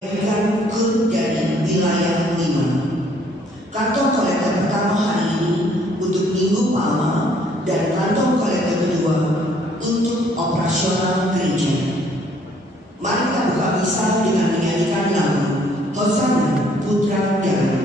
Berikan kur dari wilayah 5. Kantong kolektor pertama hari ini untuk Minggu Palma dan kantong kolektor kedua untuk operasional gereja. Mari kita buka misa dengan menyanyikan lagu Hosana Putra Darah.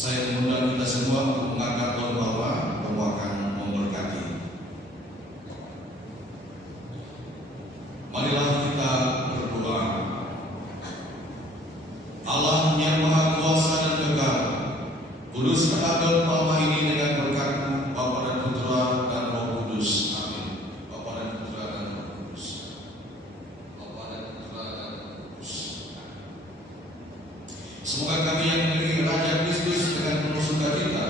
Saya mengundang kita semua untuk mengangkat doa bahwa akan memberkati. Marilah kita berdoa. Allah yang Maha Kuasa dan Kekal, kuduskan agama Palma ini dengan berkat-Mu, Bapa dan Putra dan Roh Kudus. Amin. Bapa dan Putra dan Roh Kudus. Bapa dan Putra dan Roh Kudus. Semoga kami yang memiliki Raja Kristus dengan penuh sukacita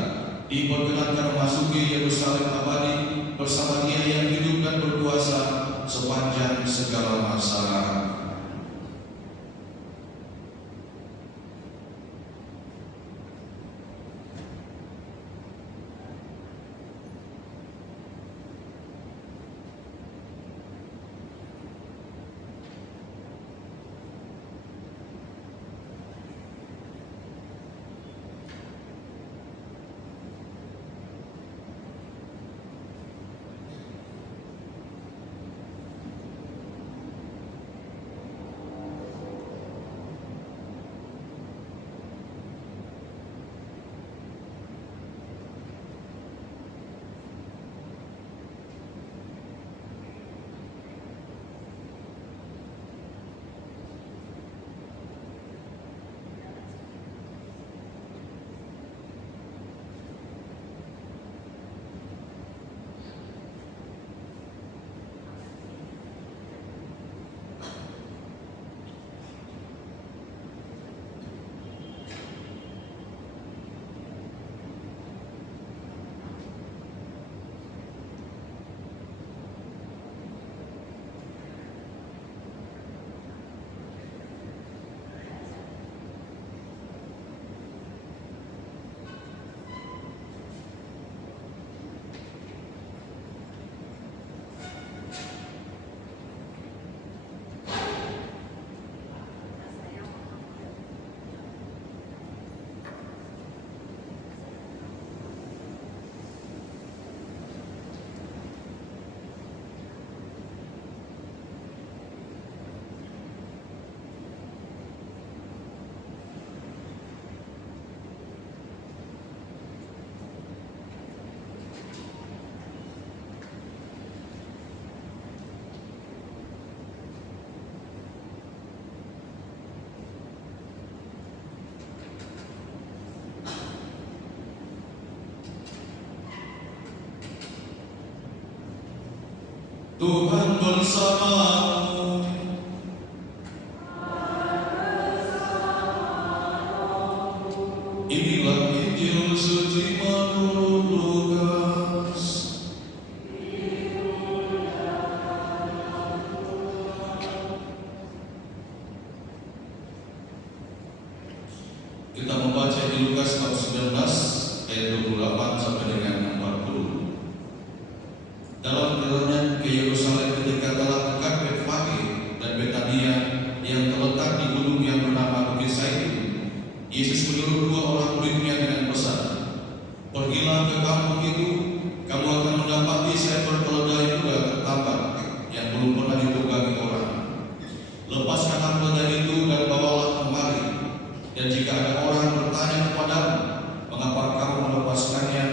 diperkenankan memasuki Yerusalem abadi bersama Dia yang hidup dan berkuasa sepanjang segala masa. Tuhan bersamamu. Inilah Injil suci menurut Lukas. Kita membaca di Lukas bab 19 ayat 28 sampai dengan 40. Dalam perjalanan ke Yerusalem ketika telah dekat Betfage dan Betania yang terletak di gunung yang bernama Bukit Zaitun, Yesus menyuruh 2 orang murid-Nya dengan pesan, "Pergilah ke kampung itu, kamu akan mendapati seekor keledai muda tertambat yang belum pernah ditunggangi orang. Lepaskanlah keledai itu dan bawalah kemari. Dan jika ada orang bertanya kepadamu, mengapa kamu melepaskannya?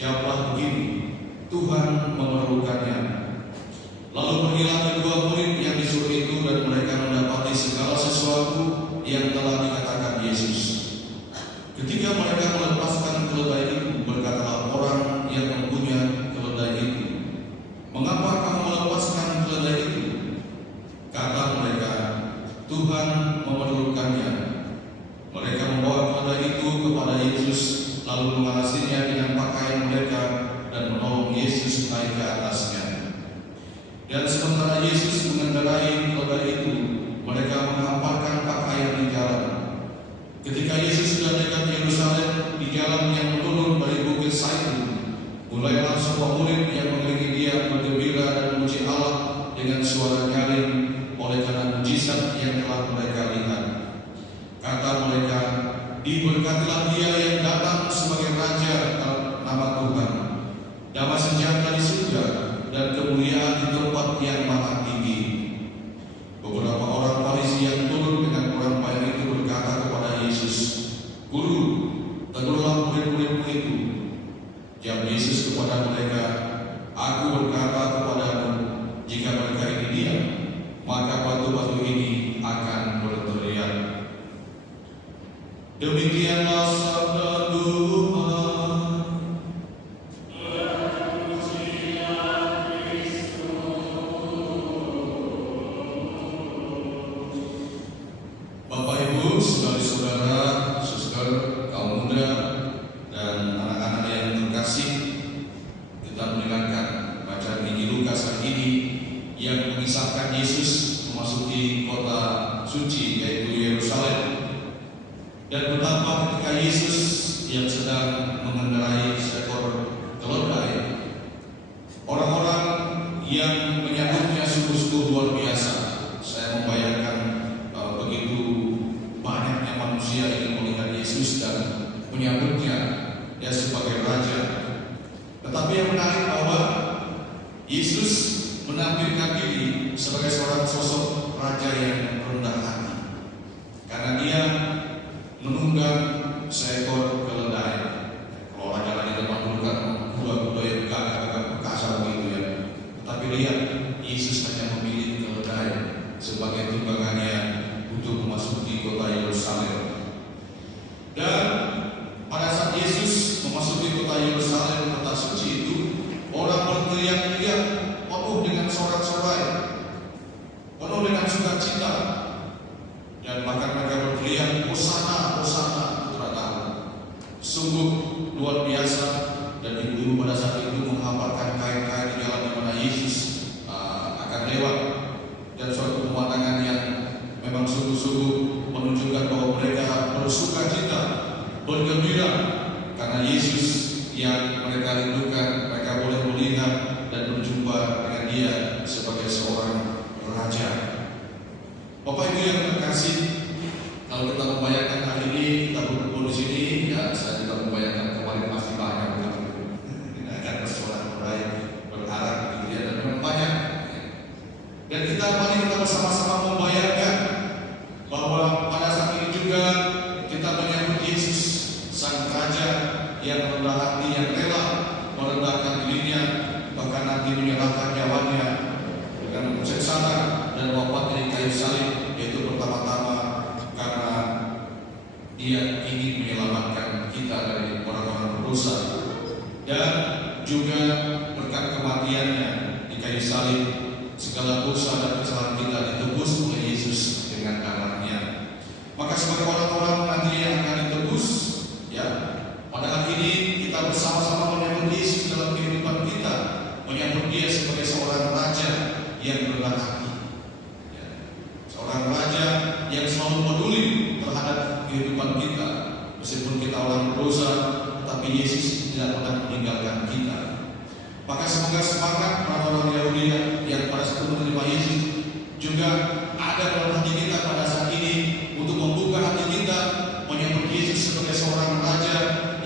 Jawablah begini, Tuhan memerlukannya." Lalu pergilah kedua murid yang disuruh itu dan mereka mendapati segala sesuatu yang telah dikatakan Yesus. Ketika mereka melepaskan keledai itu, berkatalah orang yang mempunyai keledai itu, "Mengapa kamu melepaskan keledai itu?" Kata mereka, "Tuhan memerlukannya." Mereka membawa keledai itu kepada Yesus, lalu mengalasinya dengan pakaian mereka dan menolong Yesus naik ke atasnya. Dan sementara Yesus mengendarai keledai itu, mereka menghamparkan pakaian di jalan. Ketika Yesus sudah dekat Yerusalem, di jalan yang menurun dari Bukit Zaitun, mulailah semua murid yang mengelilingi Dia bergembira dan memuji Allah dengan suara nyaring oleh karena mujizat yang telah mereka lihat. Kata mereka, "Diberkatilah Dia yang datang sebagai Raja dalam nama Tuhan. Damai sejahtera di surga dan kemuliaan di tempat yang maha tinggi." Beberapa orang Farisi yang turun dengan orang banyak itu berkata kepada Yesus, "Guru, tegurlah murid-murid-Mu itu." Jawab Yesus kepada mereka, "Aku berkata kepadamu, jika mereka ini diam, maka batu-batu ini akan berteriak. Demikianlah sabda Tuhan. Bapak Ibu, saudara-saudara, suster, kaum muda, dan anak-anak yang terkasih, kita mendengarkan bacaan Injil Lukas hari ini yang mengisahkan Yesus memasuki kota suci yaitu Yerusalem. Dan betapa ketika Yesus yang sedang mengendarai seekor keledai, orang-orang yang menyambutnya sungguh-sungguh luar biasa. Saya membayangkan begitu banyaknya manusia yang melihat Yesus dan menyambutnya ya sebagai raja. Tetapi yang menarik bahwa Yesus menampilkan diri sebagai seorang sosok raja yang rendah hati, karena dia menunggang seekor keledai. Kalau raja di depan dulu kan kuda-kuda yang agak kasar begitu ya. Tetapi lihat, Yesus hanya memilih keledai sebagai tunggangannya untuk memasuki kota Yerusalem. Dan pada saat Yesus memasuki kota Yerusalem, kota suci itu, orang berteriak-teriak penuh dengan sorak-sorai, penuh dengan sukacita, dan bahkan mereka berteriak Hosana, Hosana, putra Daud. Sungguh luar biasa. Dan ibu-ibu pada saat itu menghamparkan kain-kain di jalan di mana Yesus akan lewat, dan suatu pemandangan yang memang sungguh-sungguh menunjukkan bahwa mereka bersukacita, bergembira karena Yesus yang mereka rindukan, mereka boleh melihat dan berjumpa dengan Dia sebagai seorang raja. Bapak Ibu yang terkasih, kalau kita membayangkan hari ini kita berkumpul di sini, ya saya juga membayangkan kemarin masih banyak kan, tidak akan bersorak-sorai, berharap gitu ya, dan memang banyak. Dan mari kita bersama-sama membayangkan bahwa pada saat ini juga kita menyambut Yesus, Sang Raja yang rendah hati, yang rela merendahkan dirinya, bahkan nanti menyerahkan nyawanya dengan sengsara dan wafatnya di kayu salib, yaitu pertama-tama karena Dia ingin menyelamatkan kita dari orang-orang berdosa, dan juga berkat kematiannya di kayu salib segala dosa dan kesalahan kita ditebus oleh Yesus dengan darahnya. Maka sebagai orang-orang nanti yang akan ditebus, ya, pada hari ini kita bersama-sama menyambut Yesus dalam kehidupan kita, menyambut Dia sebagai seorang raja yang rendah hati, ya, seorang raja yang selalu peduli terhadap kehidupan kita, meskipun kita orang berdosa, tetapi Yesus tidak pernah meninggalkan kita. Maka semoga semangat orang-orang Yahudi yang pada saat menerima Yesus juga ada dalam hati kita pada saat ini untuk membuka hati kita menyambut Yesus sebagai seorang raja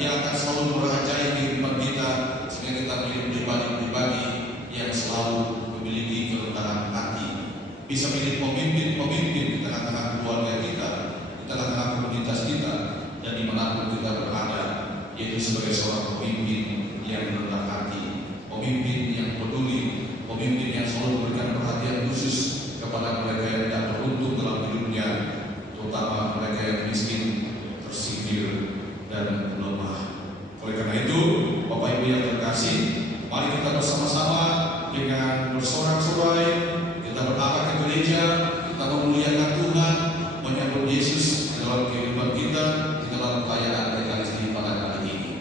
yang akan selalu merajai kehidupan kita, sehingga kita menjadi pribadi-pribadi yang selalu memiliki kerendahan hati, bisa menjadi pemimpin di tengah-tengah keluarga kita, di tengah-tengah komunitas kita, dan dimanapun kita berada, yaitu sebagai seorang pemimpin yang rendah hati, pemimpin yang peduli, pemimpin yang selalu memberikan perhatian khusus kepada mereka yang tidak beruntung dalam hidupnya, terutama mereka yang miskin, tersinggir, dan lemah. Oleh karena itu, Bapak Ibu yang terkasih, mari kita bersama-sama dengan bersorak-sorai, kita berangkat ke gereja, kita memuliakan Tuhan, menyambut Yesus dalam kehidupan kita, di dalam perayaan Ekaristi pada kali ini.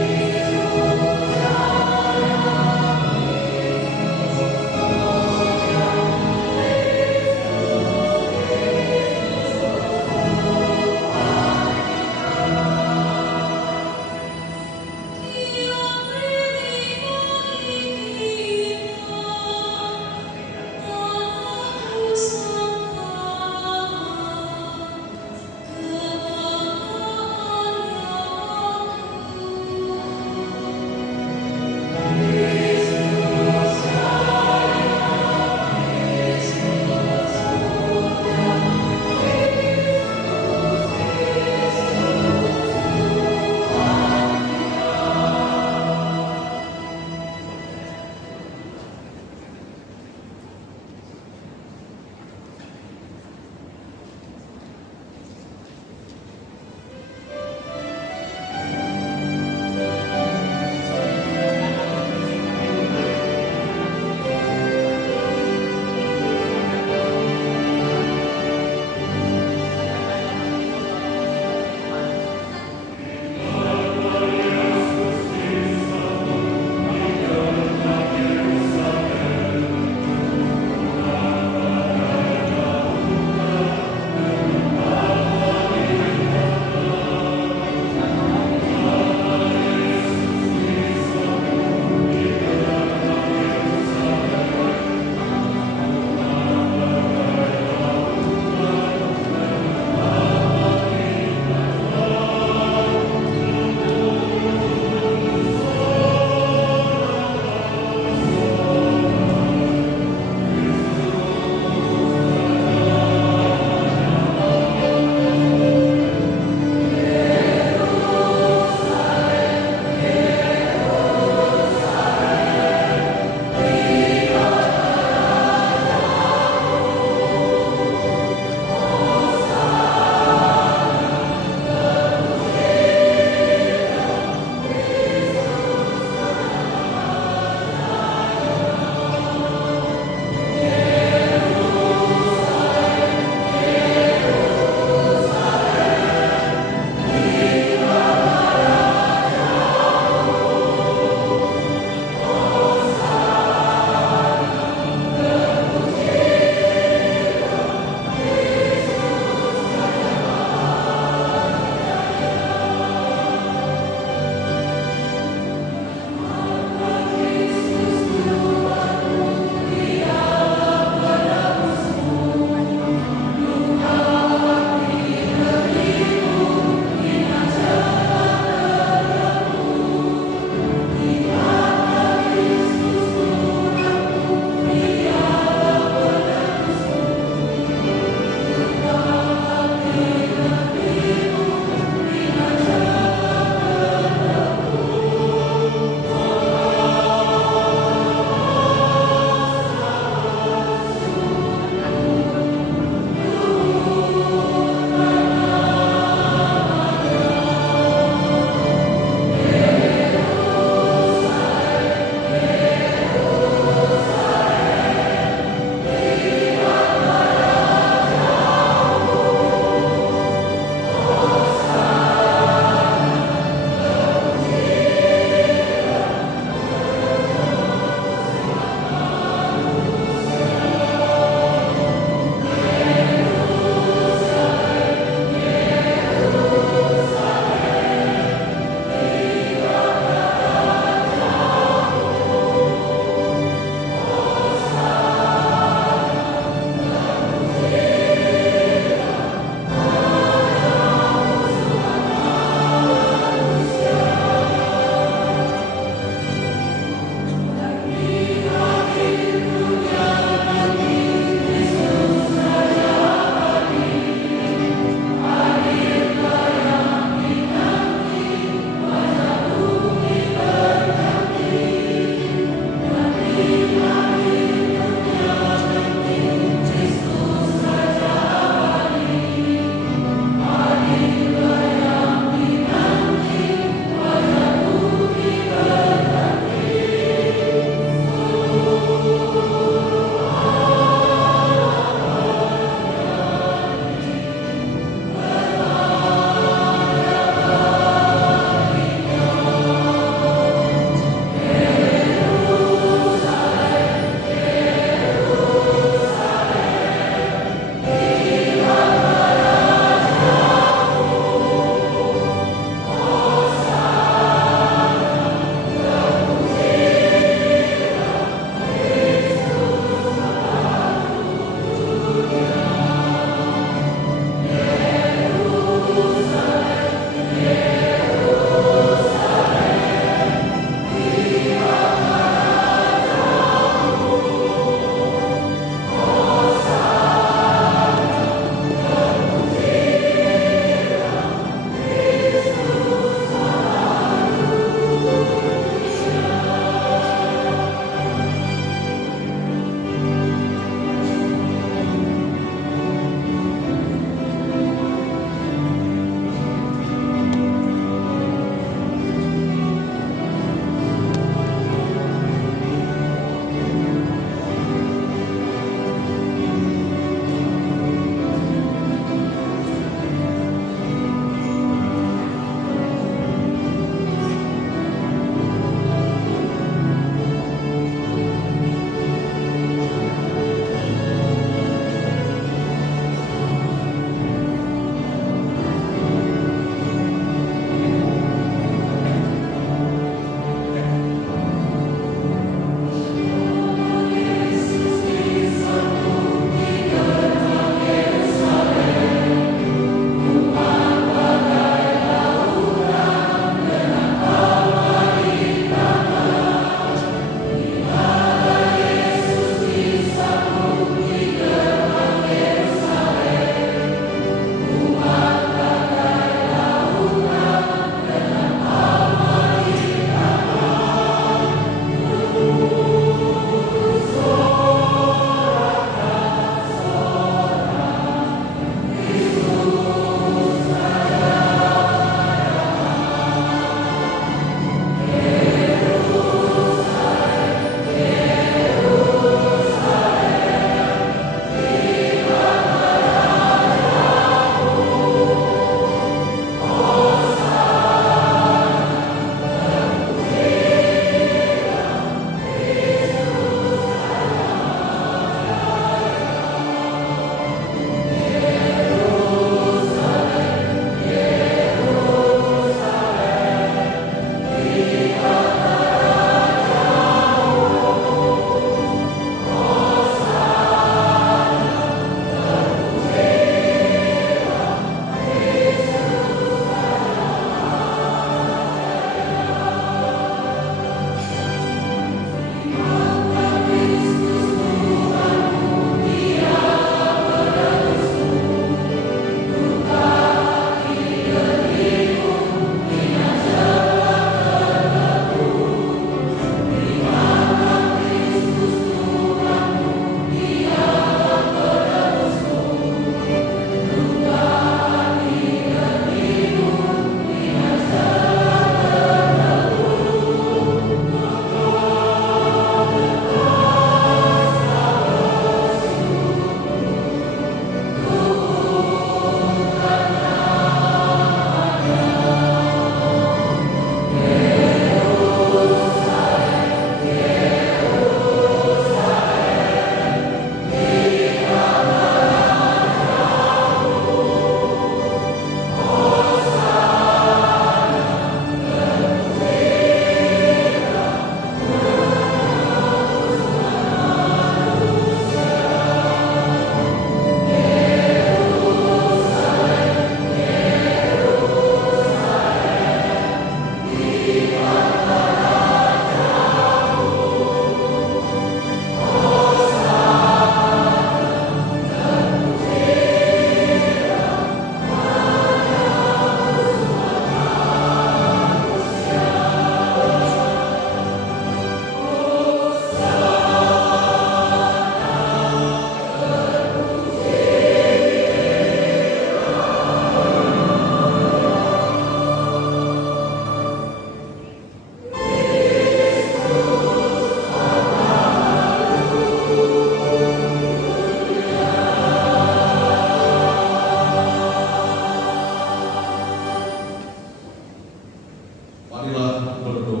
Marilah berdoa.